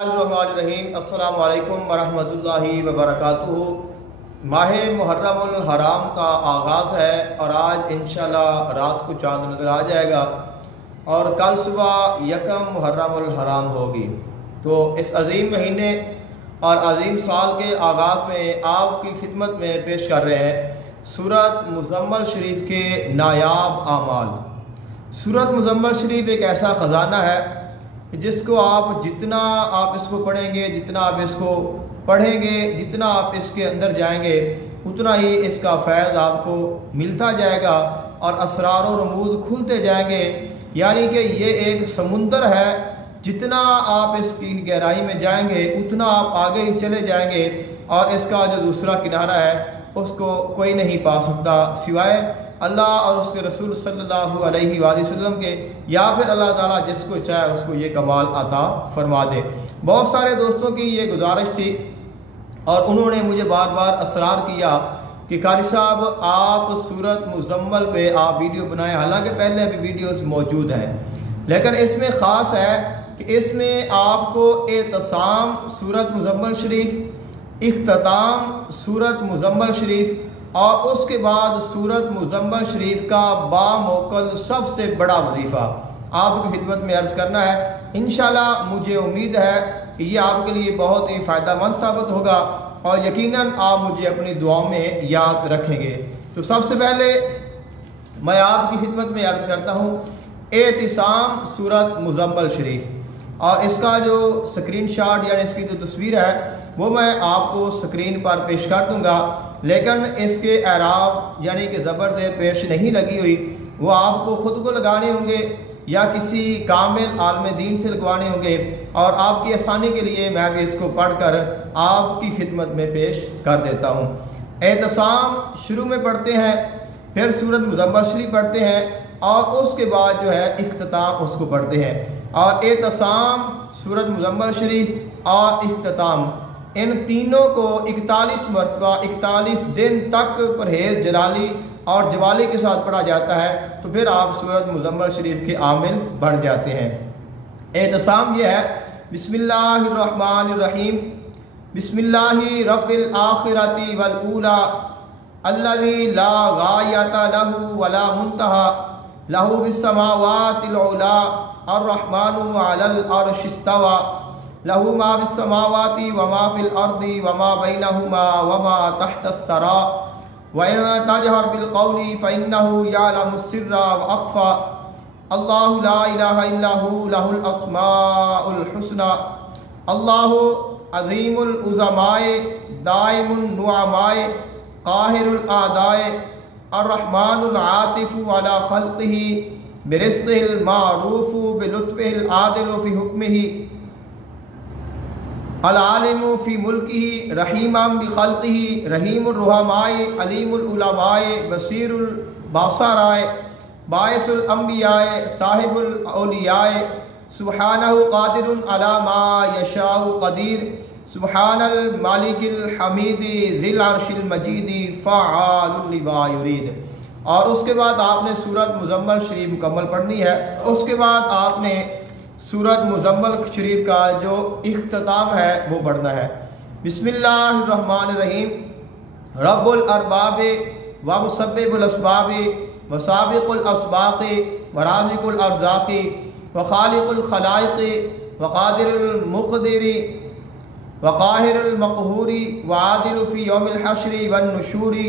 रहीम अस्सलामु अलैकुम वरहमतुल्लाहि वबरकातुहू। माह मुहर्रमुल हराम का आगाज़ है और आज इंशाल्लाह रात को चाँद नज़र आ जाएगा और कल सुबह यकम मुहर्रमुल हराम होगी। तो इस अजीम महीने और अजीम साल के आगाज़ में आपकी खिदमत में पेश कर रहे हैं सूरत मुज़म्मल शरीफ के नायाब आमाल। सूरत मुज़म्मल शरीफ एक ऐसा ख़जाना है जिसको आप जितना आप इसको पढ़ेंगे, जितना आप इसको पढ़ेंगे, जितना आप इसके अंदर जाएंगे, उतना ही इसका फैज़ आपको मिलता जाएगा और असरार और रमूज़ खुलते जाएंगे। यानी कि ये एक समुंदर है, जितना आप इसकी गहराई में जाएंगे उतना आप आगे ही चले जाएंगे और इसका जो दूसरा किनारा है उसको कोई नहीं पा सकता सिवाय अल्लाह और उसके रसूल सल्लल्लाहु अलैहि वसल्लम के, या फिर अल्लाह ताला जिसको चाहे उसको ये कमाल अता फरमा दे। बहुत सारे दोस्तों की ये गुजारिश थी और उन्होंने मुझे बार बार असरार किया कि कारी साहब आप सूरत मुज़म्मल पे आप वीडियो बनाएं। हालांकि पहले अभी वीडियोस मौजूद हैं, लेकिन इसमें ख़ास है कि इसमें आपको एतसाम सूरत मुज़म्मल शरीफ, इख्तिताम सूरत मुज़म्मल शरीफ और उसके बाद सूरत मुज़म्मल शरीफ का बामौकल सबसे बड़ा वजीफ़ा आपकी खिदमत में अर्ज़ करना है। इंशाल्लाह मुझे उम्मीद है कि ये आपके लिए बहुत ही फ़ायदेमंद साबित होगा और यकीनन आप मुझे अपनी दुआओं में याद रखेंगे। तो सबसे पहले मैं आपकी खिदमत में अर्ज़ करता हूँ एतिसाम सूरत मुज़म्मल शरीफ, और इसका जो स्क्रीनशॉट यानी इसकी जो तस्वीर है वो मैं आपको स्क्रीन पर पेश कर दूँगा, लेकिन इसके एराब यानी कि ज़बर ज़ेर पेश नहीं लगी हुई, वो आपको ख़ुद को लगाने होंगे या किसी कामिल आलिम दीन से लगवाने होंगे और आपकी आसानी के लिए मैं भी इसको पढ़कर आपकी खिदमत में पेश कर देता हूँ। एतसाम शुरू में पढ़ते हैं, फिर सूरत मुज़म्मल शरीफ पढ़ते हैं और उसके बाद जो है इख्तिताम उसको पढ़ते हैं। और एतसाम सूरत मुज़म्मल शरीफ और इख्तिताम इन तीनों को 41 मरतबा 41 दिन तक परहेज़ जलाली और जवाली के साथ पढ़ा जाता है, तो फिर आप सूरत मुज़म्मल शरीफ के आमिल बढ़ जाते हैं। एतसाम ये है बिस्मिल्लाहिर्रहमानिर्रहीम बिस्मिल्लाहि रब्बिल आखिरति वल ऊला अल्लज़ी ला गायता लहू वला मुंतहा लहू फिस समावातिल उला अर्रहमानु अलल अर्शि इस्तवा लहू मा फिस समावाति व मा फिल अर्दि व मा बैनहुमा व मा तहतस सरा व इन तजहर बिल क़ौली फ़इन्नहु यअलमुस सिर्रा व अख़फ़ा अल्लाहु ला इलाहा इल्ला हु लहुल अस्माउल हुस्ना अल्लाहु अज़ीमुल उज़माए दाइमुन नुअमाए क़ाहिरुल आदाए अर्रहमानुल आतिफ़ु अला ख़ल्क़िही बिरिज़्क़िहिल मारूफ़ु बिलुत्फ़िहिल आदिलु फ़ी हुक्मिही अल आलिमु फ़ी मुल्किही रहीमम बिख़ल्क़िही रहीमुर रुहमाए अलीमुल उलमाए बसीरुल बासराए बाइसुल अंबियाए साहिबुल औलियाए सुब्हानहु क़ादिरुन अला मा यशाउ क़दीर सुब्हानल मालिकिल हमीदी ज़िल अर्शिल मजीदी फ़आलुल लिमा युरीद। और उसके बाद आपने सूरत मुज़म्मल शरीफ मुकम्मल पढ़नी है। उसके बाद आपने सूरत मुज़म्मल शरीफ का जो इख्तिताम है वो पढ़ना है। बिस्मिल्लाहिर्रहमानिर्रहीम रब्बुल अरबाबे व मुसब्बिबुल अस्बाबे व साबिकुल अस्बाक़े व राज़िकुल अर्ज़ाक़े व ख़ालिक़ुल ख़लाइक़े व क़ादिरुल मुक़दिरी व क़ाहिरुल मक़हूरी व आदिलु फ़ी यौमिल हश्रि वन नुशूरी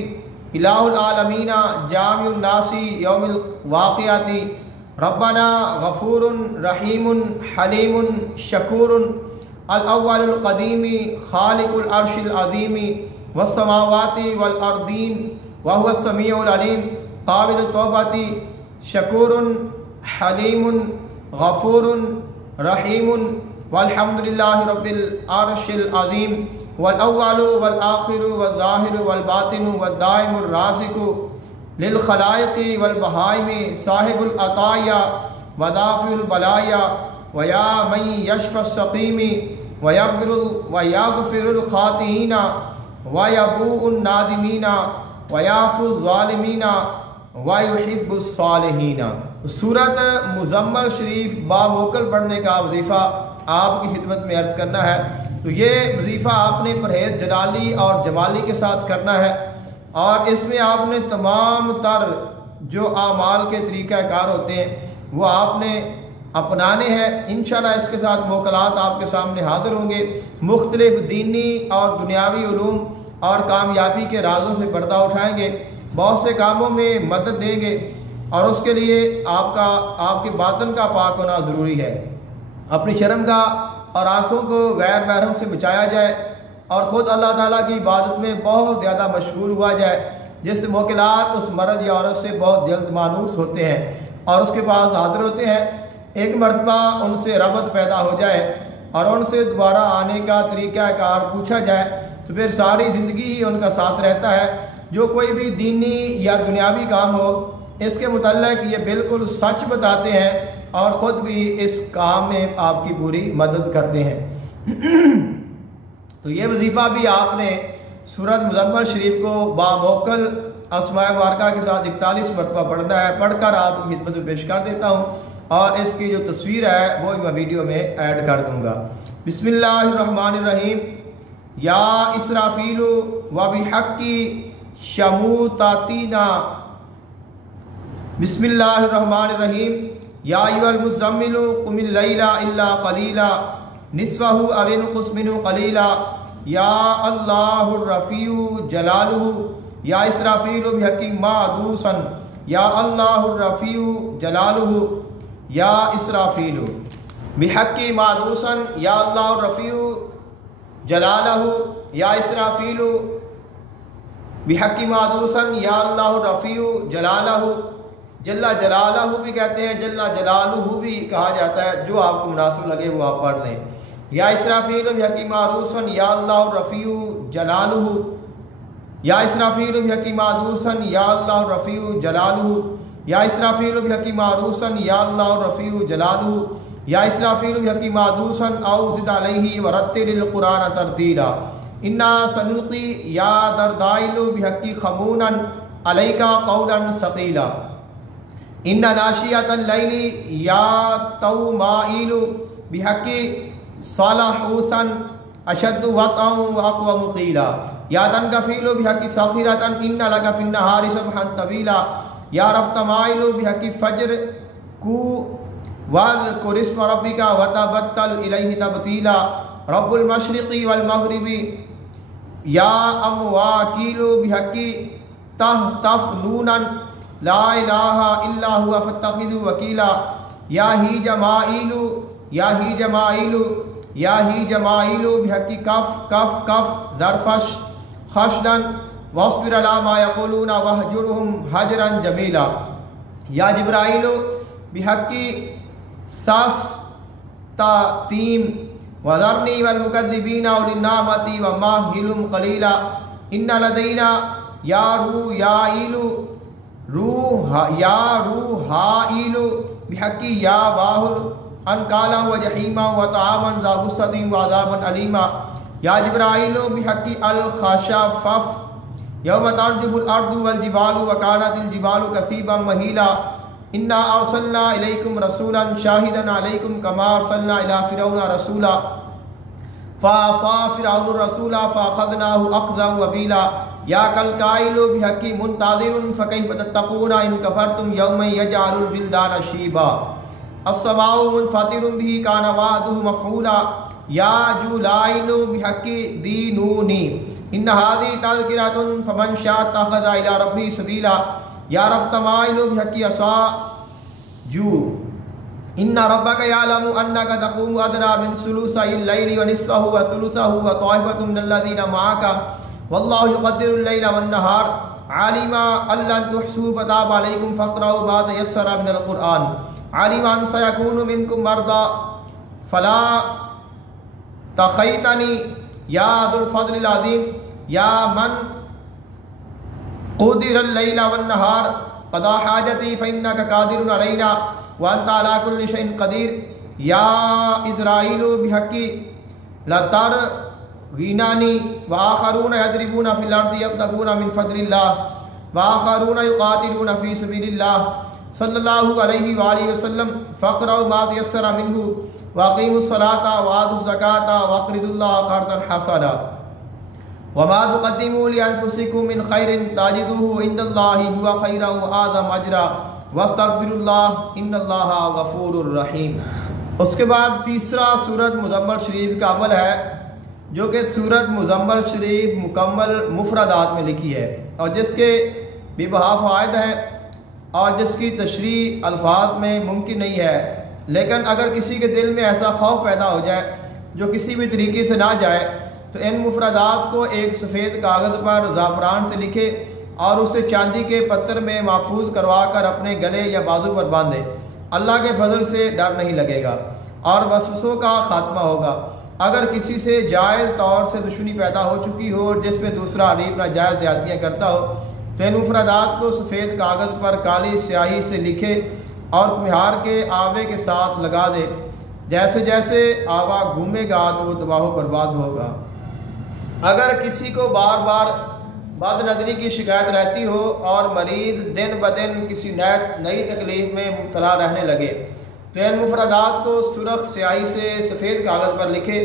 इलाहुल आलमीना जामिउन नासी यौमिल वाक़ियाति रब्बना गफूरुन रहीमुन हलीमुन शकूरुन अल अव्वलुल क़दीमी खालिकुल अर्शिल अज़ीमी वस समावाति वल अर्दीन व हुवस समीउल अलीम क़ाबिलुत तौबति शकूरुन हलीमुन गफूरुन रहीमुन वल्हम्दुलिल्लाहि रब्बिल अर्शिल अज़ीम वल अव्वलु वल आखिरु वल ज़ाहिरु वल बातिनु वद दाइमुर राज़िकु लिल खलाइक़ि वल बहाइमि साहिबुल अताया व दाफ़िउल बलाया व या मन यशफ़स सक़ीमी व यग़फ़िरुल ख़ातिईना व यबूउन नादिमीना व याफ़ुज़ ज़ालिमीना व युहिब्बुस सालिहीना। सूरत मुज़म्मल शरीफ बामौकल पढ़ने का वजीफ़ा आपकी खिदमत में अर्ज़ करना है। तो ये वजीफ़ा आपने परहेज़ जलाली और जमाली के साथ करना है और इसमें आपने तमाम तर जो आमाल के तरीक़ाकार होते हैं वो आपने अपनाने हैं। इंशाल्लाह इसके साथ मोकलात आपके सामने हाज़िर होंगे। मुख्तलिफ़ दीनी और दुनियावी उलूम और कामयाबी के राज़ों से पर्दा उठाएंगे, बहुत से कामों में मदद देंगे और उसके लिए आपके बातन का पाक होना ज़रूरी है। अपनी शर्मगाह और आँखों को गैर महरम से बचाया जाए और ख़ुद अल्लाह ताला की इबादत में बहुत ज़्यादा मशगूल हुआ जाए, जिससे मोकलात उस मर्द या औरत से बहुत जल्द मानूस होते हैं और उसके पास हाजिर होते हैं। एक मरतबा उनसे रबत पैदा हो जाए और उनसे दोबारा आने का तरीक़ाकार पूछा जाए तो फिर सारी ज़िंदगी ही उनका साथ रहता है। जो कोई भी दीनी या दुनियावी काम हो इसके मुतल्लिक़ ये बिल्कुल सच बताते हैं और ख़ुद भी इस काम में आपकी पूरी मदद करते हैं। तो ये वजीफ़ा भी आपने सूरत मुज़म्मिल शरीफ को बामौकल अस्माए मुबारका के साथ 41 मरतबा पढ़ना है। पढ़कर आपकी खिदमत में पेश कर देता हूँ और इसकी जो तस्वीर है वो मैं वीडियो में ऐड कर दूँगा। बिस्मिल्लाहिर्रहमानिर्रहीम। या इसराफीलु व बिहक्की शमूतातीना। बिस्मिल्लाहिर्रहमानिर्रहीम। या अय्युहल मुज़म्मिलु कुमिल लैला इल्ला क़लीला निस्फ़हु अव इंक़ुस मिन्हु क़लीला। या अल्लाहुर रफ़ीउ जलालुहु। या इसराफीलु बिहक्की मादूसन। या अल्लाहुर रफ़ीउ जलालुहु। या इसराफीलु बिहक्की मादूसन। या अल्लाहुर रफ़ीउ जलालहु। या इसराफीलु बिहक्की मादूसन। या अल्लाहुर रफ़ीउ जलालहु। जल्ला जलालहु भी कहते हैं, जल्ला जलालुहु भी कहा जाता है, जो आपको मुनासिब लगे वो आप पढ़ लें। या इसराफीलु बिहक्की मादूसन। या अल्लाहुर रफ़ीउ जलालुहु। या इसराफीलु बिहक्की मादूसन। या अल्लाहुर रफ़ीउ जलालुहु। या इसराफीलु बिहक्की मादूसन। या अल्लाहुर रफ़ीउ जलालुहु। या इसराफीलु बिहक्की मादूसन औ ज़िद अलैहि वरत्तिलिल कुरान तरतीला। इन्ना सनुल्क़ी या दरदाइलु बिहक्की खमूनन अलैका क़ौलन सक़ीला। इन्ना नाशियतल लैली या तौमाइलु बिहक्की सालाहूसन अशद्दु वतअन व अक़वमु क़ीला। या तनकफ़ीलु बिहक्की सग़ीरतन इन्ना लका फ़िन्नहारि सबहन तवीला। या रफ़्तमाइलु बिहक्की फ़ज्र कू वज़्कुर इस्म रब्बिका वतबत्तल इलैहि तबतीला। रब्बुल मशरिक़ि वल मग़रिबि। या अमवाकीलु बिहक्की तहतफ़नूनन ला इलाहा इल्ला हुवा फत्तख़िज़ू वकीला। या ही जमाइलु। या ही जमाइलु। या ही जमाइलु बिहक्की कफ़ कफ़ कफ़ ज़रफ़श ख़शदन वस्बिर अला मा यक़ूलून वहजुरहुम हजरन जमीला। या जिब्राइलु बिहक्की सस तातीम वज़रनी वल मुकज़्ज़िबीना उलिन नामति व माहिलुम क़लीला। इन्ना लदैना या रूयाइलु या रूहाइलु बिहक्की या वाहुल अनकाला व जहीमा व तामन ज़ा गुस्सतिन व अज़ाबन अलीमा। या जिब्राइलु बिहक्की अल खशफ़फ़ यौम तर्जुफुल अर्दु वल जिबालु व कानतिल जिबालु कसीबन महीला। इन्ना अरसलना इलैकुम रसूलन शाहिदन अलैकुम कमा अरसलना इला फ़िरऔन रसूला फ़असा फ़िरऔनुर रसूला फ़अख़ज़नाहु अख़ज़न वबीला। या कल काइलु बिहक्की मुंताज़िरुन फ़कैफ़ तत्तक़ूना इन कफ़रतुम यौमन यजअलुल विल्दान शीबा। अस्समाउ मुनफ़तिरुन बिही कान वअदुहु मफ़ऊला। या जुलाइलु बिहक्की दीनूनी इन्न हाज़िही तज़किरतुन फ़मन शाअ इत्तख़ज़ इला रब्बिही सबीला। या रफ़्तमाइलु बिहक्की असाजू इन्ना रब्बका यअलमु अन्नका तक़ूमु अदना मिन सुलुसैल लैलि व निस्फ़हु व सुलुसहु व ताइफ़तुम मिनल्लज़ीना मअका वल्लाहु युक़द्दिरुल लैला वन नहार आलिमा अल्लन तुहसू फताब अलैकुम फ़क़रऊ मा तयस्सरा मिनल क़ुरआन आलिमा अन सयकूनु मिनकुम मर्दा फ़ला तख़ैतनी या दुल फ़ज़लिल अज़ीम। या मन क़ुदिरल लैला वन नहार क़दा हाजती फ़इन्नका क़ादिरुन अलैना व अंता अला कुल्लि शैइन क़दीर। या इज़राईलु बिहक्की लतरग़ीनानी व आख़रून यदरिबूना फ़िल अर्दि यब्तग़ूना मिन फ़ज़लिल्लाह व आख़रून युक़ातिलूना फ़ी सबीलिल्लाह सल्लल्लाहु अलैहि व आलिहि वसल्लम फ़क़रऊ मा तयस्सरा मिन्हु वक़ीमुस्सलाता वातुज़्ज़काता वक़रिदुल्लाह क़र्ज़न हसना वमा तुक़द्दिमू लिअन्फुसिकुम मिन खैरिन ताजिदूहु इंदल्लाहि हुवा खैरन व आज़म अजरा वस्तगफिरुल्लाह इन्नल्लाहा गफूरुर रहीम। उसके बाद तीसरा सूरत मुज़म्मल शरीफ का अमल है, जो कि सूरत मुज़म्मल शरीफ मुकम्मल मुफरदात में लिखी है और जिसके भी बहा फ़ायद हैं और जिसकी तशरीह अल्फाज में मुमकिन नहीं है। लेकिन अगर किसी के दिल में ऐसा खौफ पैदा हो जाए जो किसी भी तरीके से ना जाए, तो इन मुफरदात को एक सफ़ेद कागज़ पर ज़ाफ़रान से लिखे और उसे चांदी के पत्थर में महफूज करवा कर अपने गले या बाजू पर बांधे। अल्लाह के फजल से डर नहीं लगेगा और वसवसों का खात्मा होगा। अगर किसी से जायज़ तौर से दुश्मनी पैदा हो चुकी हो और जिसमें दूसरा हरीफ नाजायज़ ज़्यादतियाँ करता हो, तो इन मुफरदात को सफ़ेद कागज़ पर काली स्याही से लिखे और कुम्हार के आवे के साथ लगा दे। जैसे जैसे आवा घूमेगा तो वो तबाह बर्बाद होगा। अगर किसी को बार बार बदनज़री की शिकायत रहती हो और मरीज़ दिन ब दिन किसी नई तकलीफ़ में मुब्तला रहने लगे, तो इन मुफरदात को सुरख स्याही से सफ़ेद कागज़ पर लिखे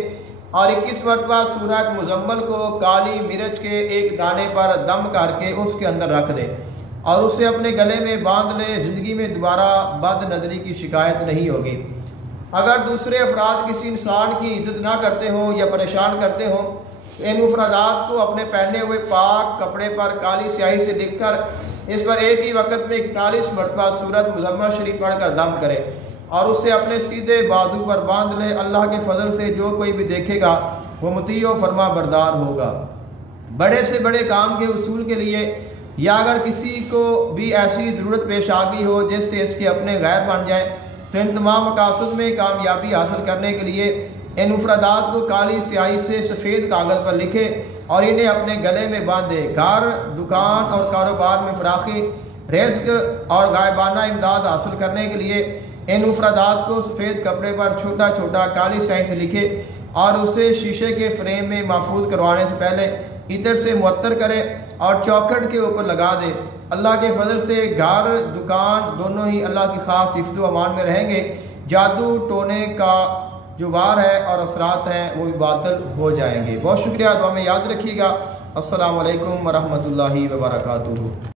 और 21 मरतबा सूरत मुज़म्मल को काली मिर्च के एक दाने पर दम करके उसके अंदर रख दे और उसे अपने गले में बांध ले। ज़िंदगी में दोबारा बदनज़री की शिकायत नहीं होगी। अगर दूसरे अफराद किसी इंसान की इज़्ज़त ना करते हों या परेशान करते हों, तो इन मुफरदात को अपने पहने हुए पाक कपड़े पर काली स्याही से लिख कर इस पर एक ही वक्त में 41 मरतबा सूरत मुज़म्मल शरीफ पढ़ कर दम करे और उसे अपने सीधे बाजू पर बांध ले। अल्लाह के फजल से जो कोई भी देखेगा वो मुती व फरमा बरदार होगा। बड़े से बड़े काम के उसूल के लिए या अगर किसी को भी ऐसी ज़रूरत पेश आ गई हो जिससे इसके अपने गैर बन जाए, तो इन तमाम मकासद में कामयाबी हासिल करने के लिए इन मुफरदात को काली स्याही से सफ़ेद कागज़ पर लिखे और इन्हें अपने गले में बांधे। घर, दुकान और कारोबार में फ़राखी, रिज़्क़ और गायबाना इमदाद हासिल करने के लिए इन मुफरदात को सफ़ेद कपड़े पर छोटा छोटा काली स्याही से लिखे और उसे शीशे के फ्रेम में महफूज करवाने से पहले इधर से मुअत्तर करे और चौखट के ऊपर लगा दे। अल्लाह के फजल से घर, दुकान दोनों ही अल्लाह की ख़ास हिफ्ज़ व अमान में रहेंगे। जादू टोने का जो वार है और असरात हैं वो भी बातिल हो जाएंगे। बहुत शुक्रिया, दुआ में याद रखिएगा। अस्सलामु अलैकुम वरहमतुल्लाहि वबरकातुहू।